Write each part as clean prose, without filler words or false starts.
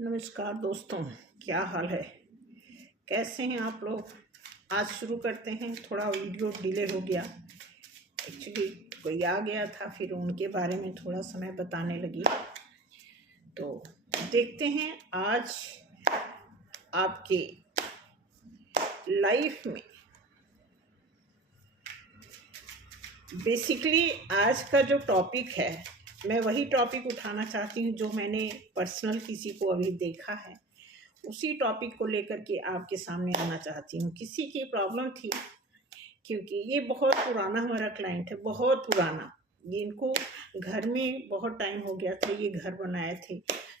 नमस्कार दोस्तों, क्या हाल है? कैसे हैं आप लोग? आज शुरू करते हैं। थोड़ा वीडियो डिले हो गया, एक्चुअली कोई आ गया था, फिर उनके बारे में थोड़ा समय बताने लगी। तो देखते हैं आज आपके लाइफ में बेसिकली आज का जो टॉपिक है, मैं वही टॉपिक उठाना चाहती हूँ जो मैंने पर्सनल किसी को अभी देखा है। उसी टॉपिक को लेकर के आपके सामने आना चाहती हूँ। किसी की प्रॉब्लम थी, क्योंकि ये बहुत पुराना हमारा क्लाइंट है, बहुत पुराना। ये इनको घर में बहुत टाइम हो गया था, ये घर बनाए थे,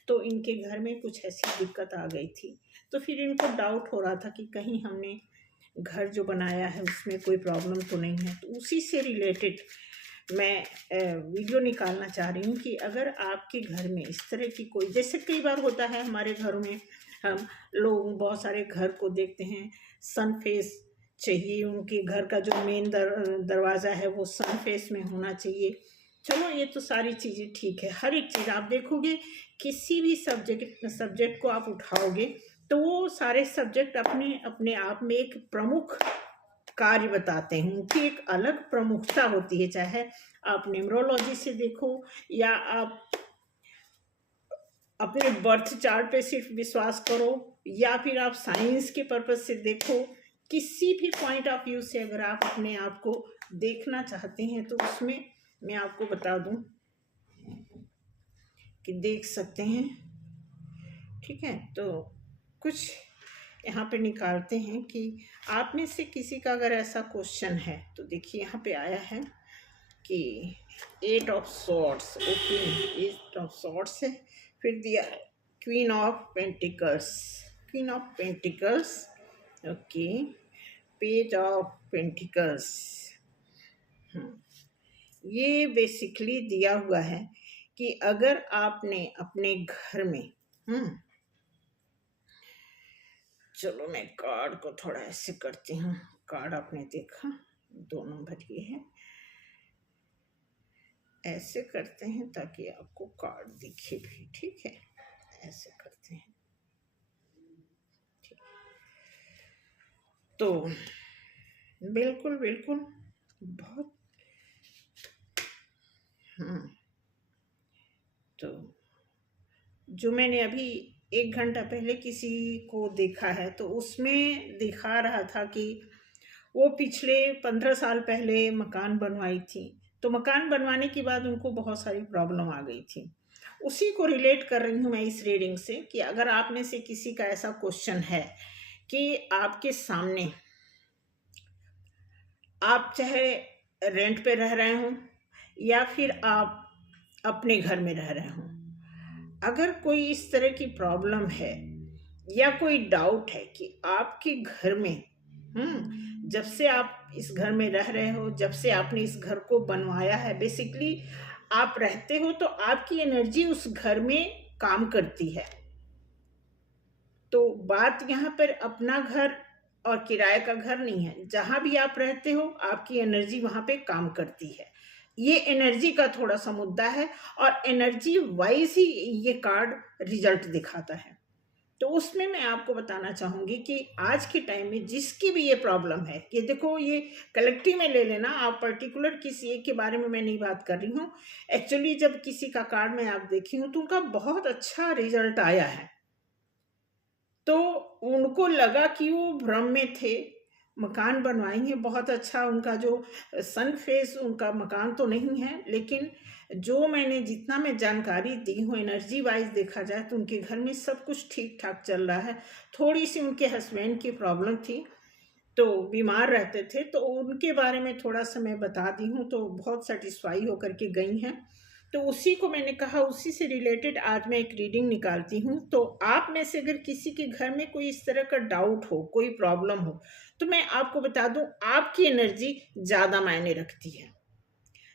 तो इनके घर में कुछ ऐसी दिक्कत आ गई थी। तो फिर इनको डाउट हो रहा था कि कहीं हमने घर जो बनाया है उसमें कोई प्रॉब्लम तो नहीं है। तो उसी से रिलेटेड मैं वीडियो निकालना चाह रही हूँ कि अगर आपके घर में इस तरह की कोई, जैसे कई बार होता है हमारे घरों में, हम लोग बहुत सारे घर को देखते हैं, सन फेस चाहिए, उनके घर का जो मेन दरवाज़ा है वो सन फेस में होना चाहिए। चलो ये तो सारी चीज़ें ठीक है। हर एक चीज़ आप देखोगे, किसी भी सब्जेक्ट को आप उठाओगे तो वो सारे सब्जेक्ट अपने अपने आप में एक प्रमुख कार्य बताते हैं, उनकी एक अलग प्रमुखता होती है। चाहे आप न्यूमरोलॉजी से देखो या आप अपने बर्थ चार्ट पे सिर्फ विश्वास करो या फिर आप साइंस के पर्पज से देखो, किसी भी पॉइंट ऑफ व्यू से अगर आप अपने आप को देखना चाहते हैं तो उसमें मैं आपको बता दूं कि देख सकते हैं। ठीक है, तो कुछ यहाँ पे निकालते हैं कि आप में से किसी का अगर ऐसा क्वेश्चन है तो देखिए यहाँ पे आया है कि 8 of swords, okay, 8 of swords है, फिर दिया queen of pentacles, queen of pentacles, okay, page of pentacles. ये बेसिकली दिया हुआ है कि अगर आपने अपने घर में चलो मैं कार्ड को थोड़ा ऐसे करती हूँ। कार्ड आपने देखा, 2 नंबर ये है, ऐसे करते हैं ताकि आपको कार्ड दिखे भी। ठीक है, ऐसे करते हैं। ठीक, तो बिल्कुल बिल्कुल बहुत तो जो मैंने अभी 1 घंटा पहले किसी को देखा है तो उसमें दिखा रहा था कि वो पिछले 15 साल पहले मकान बनवाई थी। तो मकान बनवाने के बाद उनको बहुत सारी प्रॉब्लम आ गई थी। उसी को रिलेट कर रही हूँ मैं इस रीडिंग से कि अगर आप में से किसी का ऐसा क्वेश्चन है कि आपके सामने, आप चाहे रेंट पे रह रहे हो या फिर आप अपने घर में रह रहे हो, अगर कोई इस तरह की प्रॉब्लम है या कोई डाउट है कि आपके घर में जब से आप इस घर में रह रहे हो, जब से आपने इस घर को बनवाया है, बेसिकली आप रहते हो तो आपकी एनर्जी उस घर में काम करती है। तो बात यहाँ पर अपना घर और किराए का घर नहीं है, जहां भी आप रहते हो आपकी एनर्जी वहां पे काम करती है। ये एनर्जी का थोड़ा सा मुद्दा है और एनर्जी वाइज ही ये कार्ड रिजल्ट दिखाता है। तो उसमें मैं आपको बताना चाहूंगी कि आज के टाइम में जिसकी भी ये प्रॉब्लम है, कि देखो ये कलेक्टिव में ले लेना, आप पर्टिकुलर किसी एक के बारे में मैं नहीं बात कर रही हूँ। एक्चुअली जब किसी का कार्ड में आप देखी हूँ तो उनका बहुत अच्छा रिजल्ट आया है, तो उनको लगा कि वो भ्रम में थे, मकान बनवाएंगे बहुत अच्छा, उनका जो सन फेस उनका मकान तो नहीं है, लेकिन जो मैंने जितना मैं जानकारी दी हूँ एनर्जी वाइज देखा जाए तो उनके घर में सब कुछ ठीक ठाक चल रहा है। थोड़ी सी उनके हस्बैंड की प्रॉब्लम थी, तो बीमार रहते थे, तो उनके बारे में थोड़ा सा मैं बता दी हूँ, तो बहुत सेटिस्फाई होकर के गई हैं। तो उसी को मैंने कहा, उसी से रिलेटेड आज मैं एक रीडिंग निकालती हूँ। तो आप में से अगर किसी के घर में कोई इस तरह का डाउट हो, कोई प्रॉब्लम हो, तो मैं आपको बता दूं आपकी एनर्जी ज़्यादा मायने रखती है।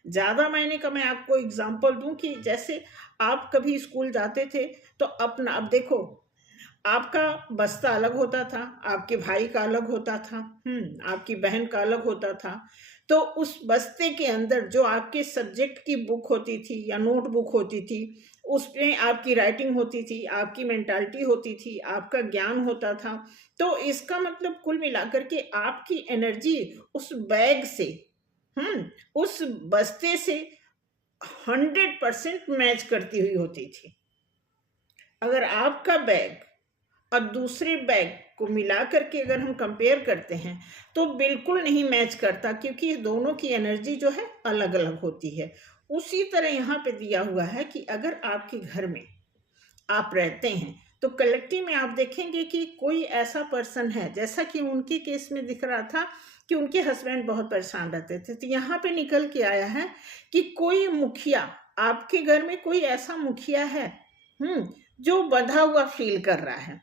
ज़्यादा मायने का मैं आपको एग्जांपल दूं कि जैसे आप कभी स्कूल जाते थे तो अपना, अब देखो आपका बस्ता अलग होता था, आपके भाई का अलग होता था, आपकी बहन का अलग होता था। तो उस बस्ते के अंदर जो आपके सब्जेक्ट की बुक होती थी या नोट बुक होती थी, उसमें आपकी राइटिंग होती थी, आपकी मेंटालिटी होती थी, आपका ज्ञान होता था। तो इसका मतलब कुल मिलाकर के आपकी एनर्जी उस बैग से, उस बस्ते से 100% मैच करती हुई होती थी। अगर आपका बैग और दूसरे बैग को मिला करके अगर हम कंपेयर करते हैं तो बिल्कुल नहीं मैच करता, क्योंकि दोनों की एनर्जी जो है अलग अलग होती है। उसी तरह यहाँ पे दिया हुआ है कि अगर आपके घर में आप रहते हैं तो कलेक्टिव में आप देखेंगे कि कोई ऐसा पर्सन है, जैसा कि उनके केस में दिख रहा था कि उनके हस्बैंड बहुत परेशान रहते थे, तो यहाँ पे निकल के आया है कि कोई मुखिया, आपके घर में कोई ऐसा मुखिया है जो बंधा हुआ फील कर रहा है।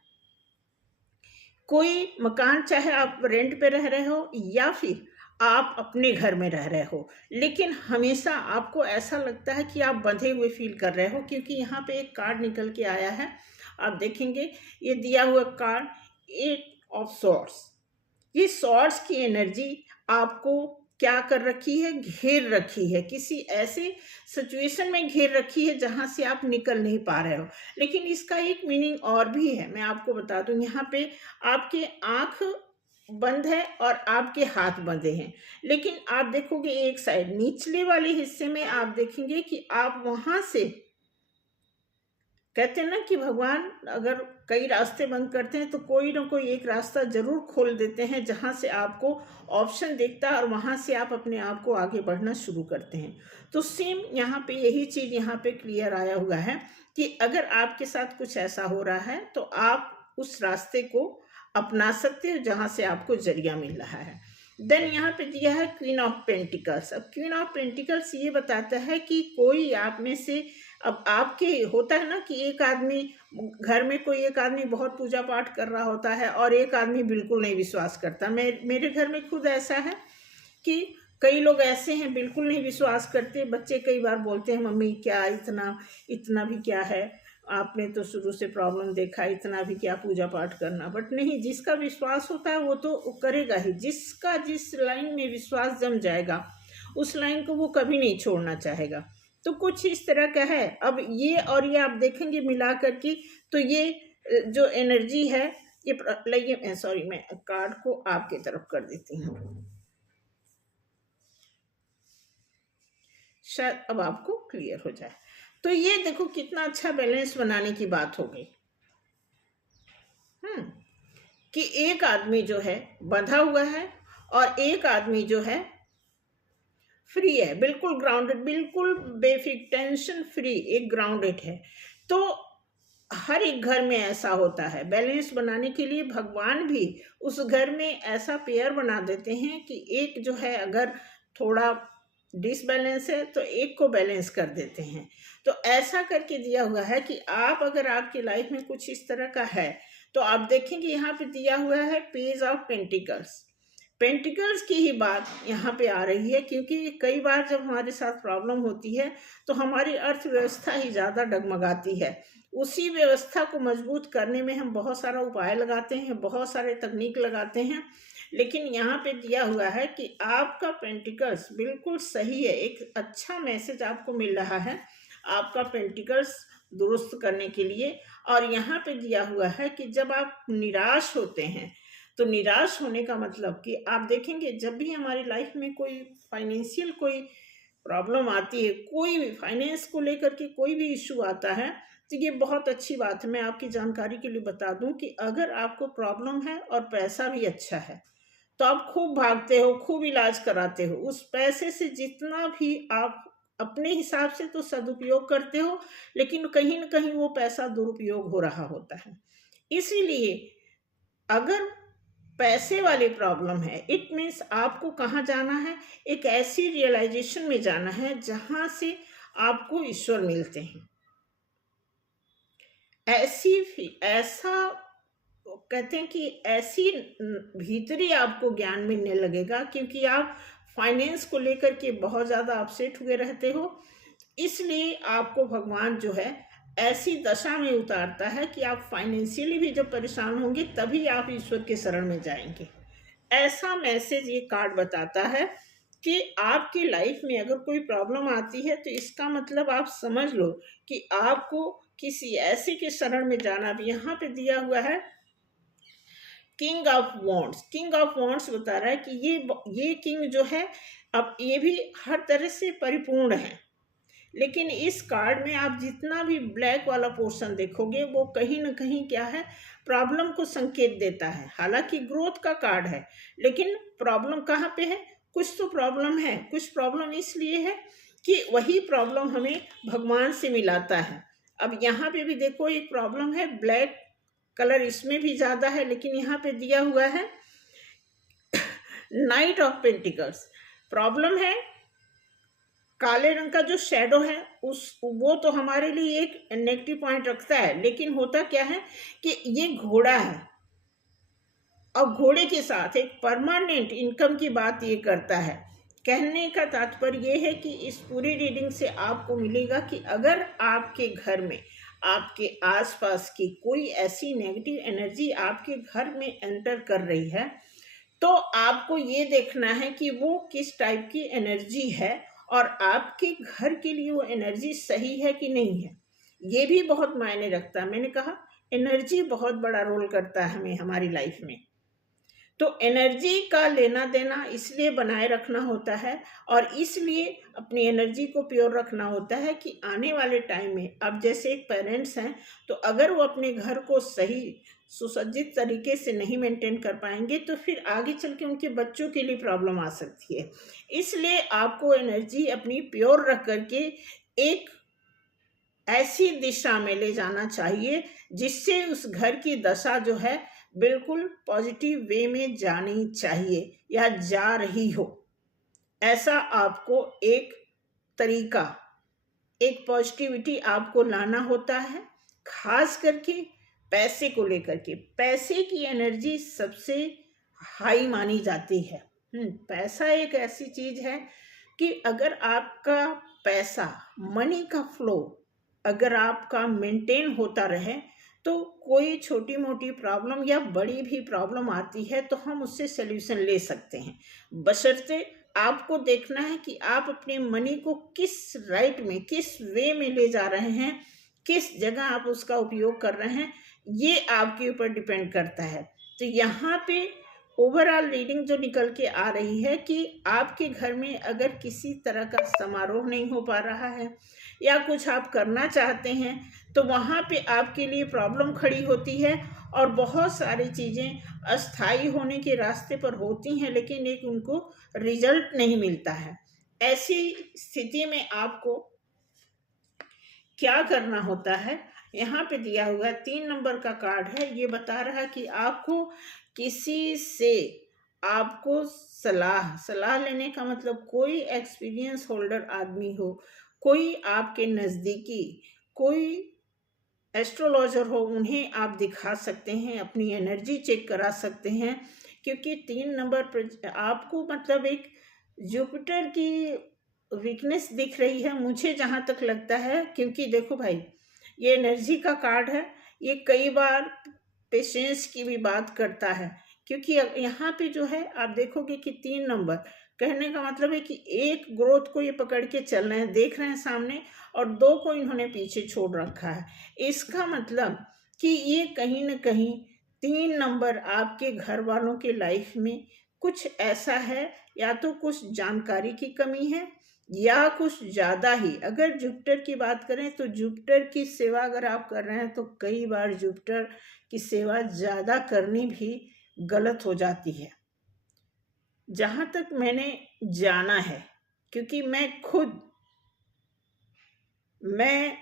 कोई मकान, चाहे आप रेंट पे रह रहे हो या फिर आप अपने घर में रह रहे हो, लेकिन हमेशा आपको ऐसा लगता है कि आप बंधे हुए फील कर रहे हो, क्योंकि यहाँ पे एक कार्ड निकल के आया है। आप देखेंगे ये दिया हुआ कार्ड 8 ऑफ सॉर्ड्स। ये सॉर्ड्स की एनर्जी आपको क्या कर रखी है, घेर रखी है, किसी ऐसे सिचुएशन में घेर रखी है जहां से आप निकल नहीं पा रहे हो। लेकिन इसका एक मीनिंग और भी है, मैं आपको बता दूं। यहाँ पे आपके आंख बंद है और आपके हाथ बंधे हैं, लेकिन आप देखोगे एक साइड निचले वाले हिस्से में आप देखेंगे कि आप वहां से, कहते हैं ना कि भगवान अगर कई रास्ते बंद करते हैं तो कोई ना कोई एक रास्ता जरूर खोल देते हैं, जहां से आपको ऑप्शन दिखता है और वहां से आप अपने आप को आगे बढ़ना शुरू करते हैं। तो सेम यहाँ पे यही चीज यहाँ पे क्लियर आया हुआ है कि अगर आपके साथ कुछ ऐसा हो रहा है तो आप उस रास्ते को अपना सकते हो जहां से आपको जरिया मिल रहा है। देन यहाँ पे दिया है क्वीन ऑफ पेंटिकल्स। अब क्वीन ऑफ पेंटिकल्स ये बताता है कि कोई आप में से, अब आपके होता है ना कि एक आदमी घर में, कोई एक आदमी बहुत पूजा पाठ कर रहा होता है और एक आदमी बिल्कुल नहीं विश्वास करता। मेरे घर में खुद ऐसा है कि कई लोग ऐसे हैं बिल्कुल नहीं विश्वास करते। बच्चे कई बार बोलते हैं मम्मी क्या इतना इतना भी क्या है, आपने तो शुरू से प्रॉब्लम देखा, इतना भी क्या पूजा पाठ करना। बट नहीं, जिसका विश्वास होता है वो तो करेगा ही। जिसका जिस लाइन में विश्वास जम जाएगा उस लाइन को वो कभी नहीं छोड़ना चाहेगा। तो कुछ इस तरह का है। अब ये और ये आप देखेंगे मिला करके, तो ये जो एनर्जी है ये लाइए, सॉरी मैं कार्ड को आपके तरफ कर देती हूँ, शायद अब आपको क्लियर हो जाए। तो ये देखो कितना अच्छा बैलेंस बनाने की बात हो गई। कि एक आदमी जो है बंधा हुआ है और एक आदमी जो है फ्री है, बिल्कुल ग्राउंडेड, बिल्कुल बेफिक्र, टेंशन फ्री, एक ग्राउंडेड है। तो हर एक घर में ऐसा होता है। बैलेंस बनाने के लिए भगवान भी उस घर में ऐसा पेयर बना देते हैं कि एक जो है अगर थोड़ा डिसबैलेंस है तो एक को बैलेंस कर देते हैं। तो ऐसा करके दिया हुआ है कि आप अगर आपकी लाइफ में कुछ इस तरह का है तो आप देखेंगे यहाँ पे दिया हुआ है पेज ऑफ पेंटिकल्स। पेंटिकल्स की ही बात यहाँ पे आ रही है, क्योंकि कई बार जब हमारे साथ प्रॉब्लम होती है तो हमारी अर्थव्यवस्था ही ज़्यादा डगमगाती है। उसी व्यवस्था को मजबूत करने में हम बहुत सारा उपाय लगाते हैं, बहुत सारे तकनीक लगाते हैं, लेकिन यहाँ पे दिया हुआ है कि आपका पेंटिकल्स बिल्कुल सही है। एक अच्छा मैसेज आपको मिल रहा है आपका पेंटिकल्स दुरुस्त करने के लिए। और यहाँ पे दिया हुआ है कि जब आप निराश होते हैं तो निराश होने का मतलब कि आप देखेंगे जब भी हमारी लाइफ में कोई फाइनेंशियल कोई प्रॉब्लम आती है, कोई भी फाइनेंस को लेकर के कोई भी इशू आता है, तो ये बहुत अच्छी बात है। मैं आपकी जानकारी के लिए बता दूं कि अगर आपको प्रॉब्लम है और पैसा भी अच्छा है तो आप खूब भागते हो, खूब इलाज कराते हो। उस पैसे से जितना भी आप अपने हिसाब से तो सदुपयोग करते हो, लेकिन कहीं ना कहीं वो पैसा दुरुपयोग हो रहा होता है। इसीलिए अगर पैसे वाली प्रॉब्लम है, इट मीन्स आपको कहाँ जाना है, एक ऐसी रियलाइजेशन में जाना है जहां से आपको ईश्वर मिलते हैं। ऐसा कहते हैं कि ऐसी भीतरी आपको ज्ञान मिलने लगेगा, क्योंकि आप फाइनेंस को लेकर के बहुत ज़्यादा अपसेट हुए रहते हो। इसलिए आपको भगवान जो है ऐसी दशा में उतारता है कि आप फाइनेंशियली भी जब परेशान होंगे तभी आप ईश्वर के शरण में जाएंगे। ऐसा मैसेज ये कार्ड बताता है कि आपकी लाइफ में अगर कोई प्रॉब्लम आती है तो इसका मतलब आप समझ लो कि आपको किसी ऐसे के शरण में जाना भी। यहाँ पे दिया हुआ है king of wands. King of wands बता रहा है कि ये किंग जो है, अब ये भी हर तरह से परिपूर्ण है, लेकिन इस कार्ड में आप जितना भी ब्लैक वाला पोर्शन देखोगे वो कहीं ना कहीं क्या है, प्रॉब्लम को संकेत देता है। हालांकि ग्रोथ का कार्ड है, लेकिन प्रॉब्लम कहाँ पे है? कुछ तो प्रॉब्लम है। कुछ प्रॉब्लम इसलिए है कि वही प्रॉब्लम हमें भगवान से मिलाता है। अब यहाँ पे भी देखो एक प्रॉब्लम है, ब्लैक कलर इसमें भी ज़्यादा है, लेकिन यहाँ पे दिया हुआ है नाइट ऑफ पेंटिकल्स। प्रॉब्लम है काले रंग का जो शेडो है वो तो हमारे लिए एक नेगेटिव पॉइंट रखता है, लेकिन होता क्या है कि ये घोड़ा है और घोड़े के साथ एक परमानेंट इनकम की बात ये करता है। कहने का तात्पर्य ये है कि इस पूरी रीडिंग से आपको मिलेगा कि अगर आपके घर में, आपके आसपास की कोई ऐसी नेगेटिव एनर्जी आपके घर में एंटर कर रही है, तो आपको ये देखना है कि वो किस टाइप की एनर्जी है और आपके घर के लिए वो एनर्जी सही है कि नहीं है। ये भी बहुत मायने रखता है। मैंने कहा एनर्जी बहुत बड़ा रोल करता है हमें हमारी लाइफ में। तो एनर्जी का लेना देना इसलिए बनाए रखना होता है और इसलिए अपनी एनर्जी को प्योर रखना होता है कि आने वाले टाइम में, अब जैसे एक पेरेंट्स हैं तो अगर वो अपने घर को सही सुसज्जित तरीके से नहीं मेंटेन कर पाएंगे तो फिर आगे चल के उनके बच्चों के लिए प्रॉब्लम आ सकती है। इसलिए आपको एनर्जी अपनी प्योर रख करके एक ऐसी दिशा में ले जाना चाहिए जिससे उस घर की दशा जो है बिल्कुल पॉजिटिव वे में जानी चाहिए या जा रही हो। ऐसा आपको एक तरीका, एक पॉजिटिविटी आपको लाना होता है, खास करके पैसे को लेकर के। पैसे की एनर्जी सबसे हाई मानी जाती है। पैसा एक ऐसी चीज है कि अगर आपका पैसा, मनी का फ्लो अगर आपका मेंटेन होता रहे तो कोई छोटी मोटी प्रॉब्लम या बड़ी भी प्रॉब्लम आती है तो हम उससे सल्यूशन ले सकते हैं। बशर्ते आपको देखना है कि आप अपने मनी को किस राइट में, किस वे में ले जा रहे हैं, किस जगह आप उसका उपयोग कर रहे हैं, ये आपके ऊपर डिपेंड करता है। तो यहाँ पे ओवरऑल रीडिंग जो निकल के आ रही है कि आपके घर में अगर किसी तरह का समारोह नहीं हो पा रहा है या कुछ आप करना चाहते हैं तो वहाँ पे आपके लिए प्रॉब्लम खड़ी होती है और बहुत सारी चीज़ें अस्थाई होने के रास्ते पर होती हैं, लेकिन एक उनको रिजल्ट नहीं मिलता है। ऐसी स्थिति में आपको क्या करना होता है, यहाँ पे दिया हुआ 3 नंबर का कार्ड है। ये बता रहा है कि आपको किसी से आपको सलाह लेने का मतलब कोई एक्सपीरियंस होल्डर आदमी हो, कोई आपके नज़दीकी कोई एस्ट्रोलॉजर हो, उन्हें आप दिखा सकते हैं, अपनी एनर्जी चेक करा सकते हैं। क्योंकि 3 नंबर पर आपको मतलब एक जुपिटर की वीकनेस दिख रही है मुझे जहाँ तक लगता है। क्योंकि देखो भाई, ये एनर्जी का कार्ड है, ये कई बार पेशेंस की भी बात करता है। क्योंकि यहाँ पे जो है आप देखोगे कि 3 नंबर कहने का मतलब है कि एक ग्रोथ को ये पकड़ के चल रहे हैं, देख रहे हैं सामने, और 2 को इन्होंने पीछे छोड़ रखा है। इसका मतलब कि ये कहीं ना कहीं 3 नंबर आपके घर वालों के लाइफ में कुछ ऐसा है, या तो कुछ जानकारी की कमी है या कुछ ज़्यादा ही। अगर जुपिटर की बात करें तो जुपिटर की सेवा अगर आप कर रहे हैं तो कई बार जुपिटर की सेवा ज़्यादा करनी भी गलत हो जाती है, जहाँ तक मैंने जाना है। क्योंकि मैं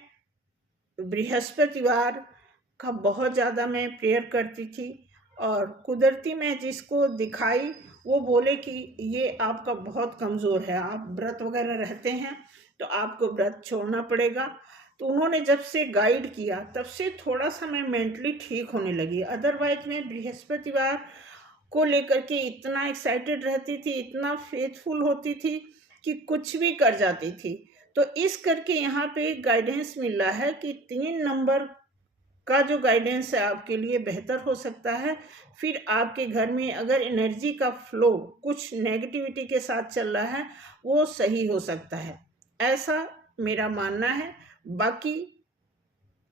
बृहस्पतिवार का बहुत ज़्यादा मैं प्रेयर करती थी और कुदरती मैं जिसको दिखाई वो बोले कि ये आपका बहुत कमज़ोर है, आप व्रत वगैरह रहते हैं तो आपको व्रत छोड़ना पड़ेगा। तो उन्होंने जब से गाइड किया तब से थोड़ा सा मैं मेंटली ठीक होने लगी। अदरवाइज मैं बृहस्पतिवार को लेकर के इतना एक्साइटेड रहती थी, इतना फेथफुल होती थी कि कुछ भी कर जाती थी। तो इस करके यहाँ पे गाइडेंस मिल रहा है कि 3 नंबर का जो गाइडेंस है आपके लिए बेहतर हो सकता है। फिर आपके घर में अगर एनर्जी का फ्लो कुछ नेगेटिविटी के साथ चल रहा है वो सही हो सकता है, ऐसा मेरा मानना है। बाकी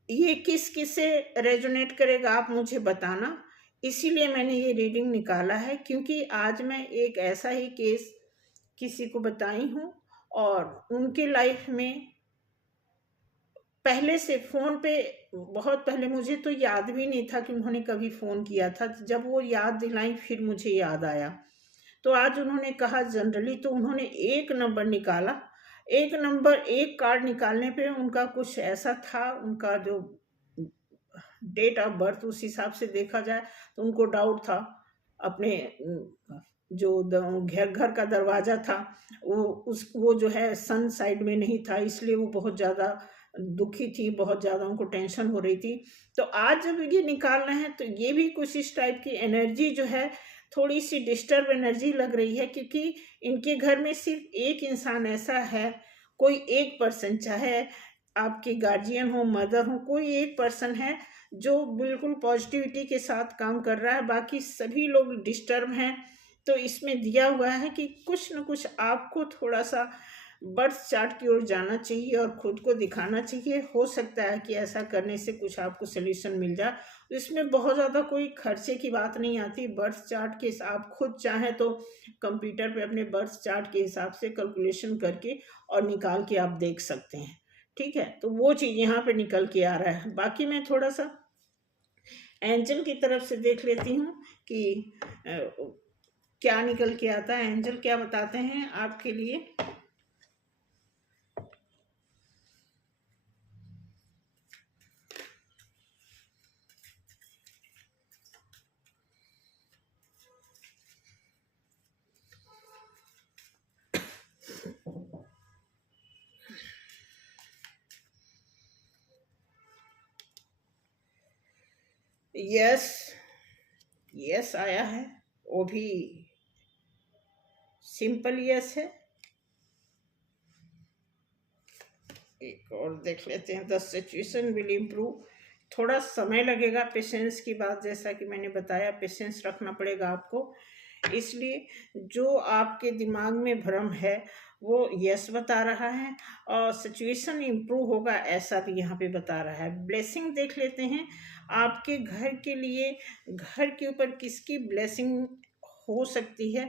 ये किस किस से रेजोनेट करेगा आप मुझे बताना, इसीलिए मैंने ये रीडिंग निकाला है, क्योंकि आज मैं एक ऐसा ही केस किसी को बताई हूँ और उनके लाइफ में पहले से फ़ोन पे, बहुत पहले मुझे तो याद भी नहीं था कि उन्होंने कभी फ़ोन किया था। जब वो याद दिलाई फिर मुझे याद आया। तो आज उन्होंने कहा जनरली, तो उन्होंने एक नंबर निकाला। एक नंबर, एक कार्ड निकालने पे उनका कुछ ऐसा था, उनका जो डेट ऑफ बर्थ उस हिसाब से देखा जाए तो उनको डाउट था अपने जो घर घर का दरवाज़ा था वो जो है सन साइड में नहीं था, इसलिए वो बहुत ज़्यादा दुखी थी, बहुत ज़्यादा उनको टेंशन हो रही थी। तो आज जब ये निकाल रहे हैं तो ये भी कुछ इस टाइप की एनर्जी जो है, थोड़ी सी डिस्टर्ब एनर्जी लग रही है, क्योंकि इनके घर में सिर्फ एक इंसान ऐसा है, कोई एक पर्सन, चाहे आपके गार्जियन हो, मदर हो, कोई एक पर्सन है जो बिल्कुल पॉजिटिविटी के साथ काम कर रहा है, बाकी सभी लोग डिस्टर्ब हैं। तो इसमें दिया हुआ है कि कुछ न कुछ आपको थोड़ा सा बर्थ चार्ट की ओर जाना चाहिए और खुद को दिखाना चाहिए। हो सकता है कि ऐसा करने से कुछ आपको सोल्यूशन मिल जाए। इसमें बहुत ज़्यादा कोई खर्चे की बात नहीं आती। बर्थ चार्ट के आप खुद चाहें तो कंप्यूटर पे अपने बर्थ चार्ट के हिसाब से कैलकुलेशन करके और निकाल के आप देख सकते हैं। ठीक है, तो वो चीज़ यहाँ पे निकल के आ रहा है। बाकी मैं थोड़ा सा एंजल की तरफ से देख लेती हूँ कि क्या निकल के आता है, एंजल क्या बताते हैं आपके लिए। यस, यस आया है, वो भी सिंपल यस है। एक और देख लेते हैं, द सिचुएशन विल इम्प्रूव। थोड़ा समय लगेगा, पेशेंस की बात, जैसा कि मैंने बताया पेशेंस रखना पड़ेगा आपको। इसलिए जो आपके दिमाग में भ्रम है वो यस बता रहा है, और सिचुएशन इम्प्रूव होगा ऐसा भी यहाँ पे बता रहा है। ब्लेसिंग देख लेते हैं आपके घर के लिए, घर के ऊपर किसकी ब्लेसिंग हो सकती है,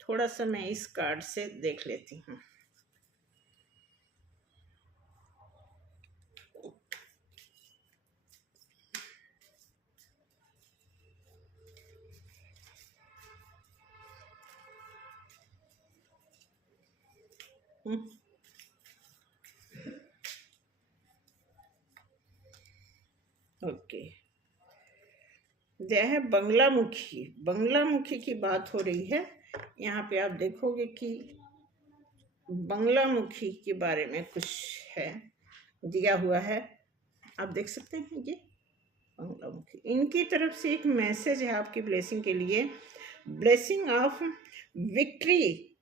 थोड़ा सा मैं इस कार्ड से देख लेती हूँ। ओके, यह है बंगलामुखी। बंगलामुखी की बात हो रही है यहाँ पे। आप देखोगे कि बंगलामुखी के बारे में कुछ है, दिया हुआ है, आप देख सकते हैं। ये बंगलामुखी, इनकी तरफ से एक मैसेज है आपकी ब्लेसिंग के लिए। Blessing of victory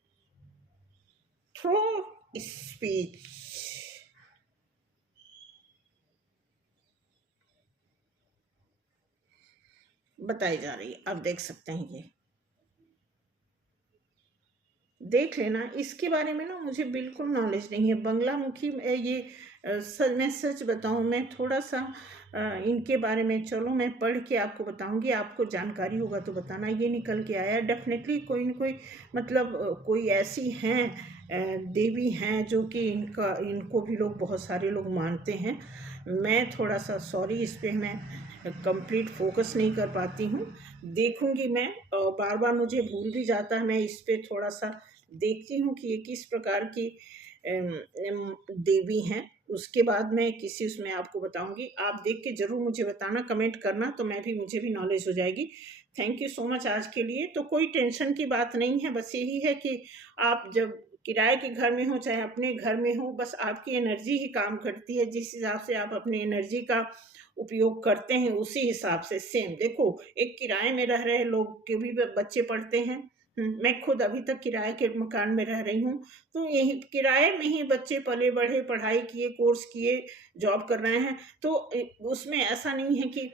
through speech बताई जा रही है, आप देख सकते हैं। ये देख लेना, इसके बारे में ना मुझे बिल्कुल नॉलेज नहीं है बंगलामुखी। ये मैं सच बताऊं, मैं थोड़ा सा इनके बारे में, चलो मैं पढ़ के आपको बताऊंगी, आपको जानकारी होगा तो बताना। ये निकल के आया डेफिनेटली कोई न कोई, मतलब कोई ऐसी हैं देवी हैं जो कि इनको भी लोग, बहुत सारे लोग मानते हैं। मैं थोड़ा सा सॉरी, इस पर मैं कंप्लीट फोकस नहीं कर पाती हूँ। देखूंगी मैं, और बार बार मुझे भूल भी जाता है। मैं इस पर थोड़ा सा देखती हूँ कि ये किस प्रकार की देवी हैं, उसके बाद मैं किसी उसमें आपको बताऊंगी। आप देख के ज़रूर मुझे बताना, कमेंट करना, तो मुझे भी नॉलेज हो जाएगी। Thank you so much. आज के लिए तो कोई टेंशन की बात नहीं है, बस यही है कि आप जब किराए के घर में हो चाहे अपने घर में हो, बस आपकी एनर्जी ही काम करती है। जिस हिसाब से आप अपनी एनर्जी का उपयोग करते हैं उसी हिसाब से सेम। देखो, एक किराए में रह रहे लोग के भी बच्चे पढ़ते हैं, मैं खुद अभी तक किराए के मकान में रह रही हूँ, तो यही किराए में ही बच्चे पले बढ़े, पढ़ाई किए, कोर्स किए, जॉब कर रहे हैं। तो उसमें ऐसा नहीं है कि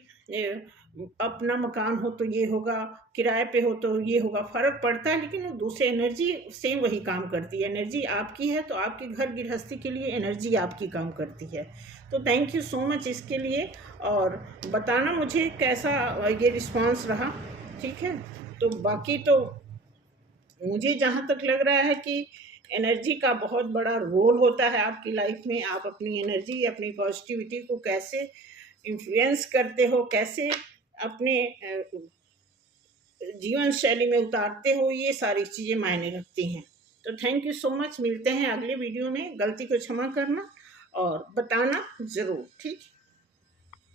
अपना मकान हो तो ये होगा, किराए पे हो तो ये होगा, फ़र्क पड़ता है, लेकिन वो दूसरे एनर्जी सेम वही काम करती है। एनर्जी आपकी है तो आपके घर गृहस्थी के लिए एनर्जी आपकी काम करती है। तो थैंक यू सो मच इसके लिए, और बताना मुझे कैसा ये रिस्पॉन्स रहा, ठीक है। तो बाकी तो मुझे जहाँ तक लग रहा है कि एनर्जी का बहुत बड़ा रोल होता है आपकी लाइफ में। आप अपनी एनर्जी, अपनी पॉजिटिविटी को कैसे इन्फ्लुएंस करते हो, कैसे अपने जीवन शैली में उतारते हो, ये सारी चीज़ें मायने रखती हैं। तो थैंक यू सो मच, मिलते हैं अगले वीडियो में। गलती को क्षमा करना और बताना ज़रूर, ठीक।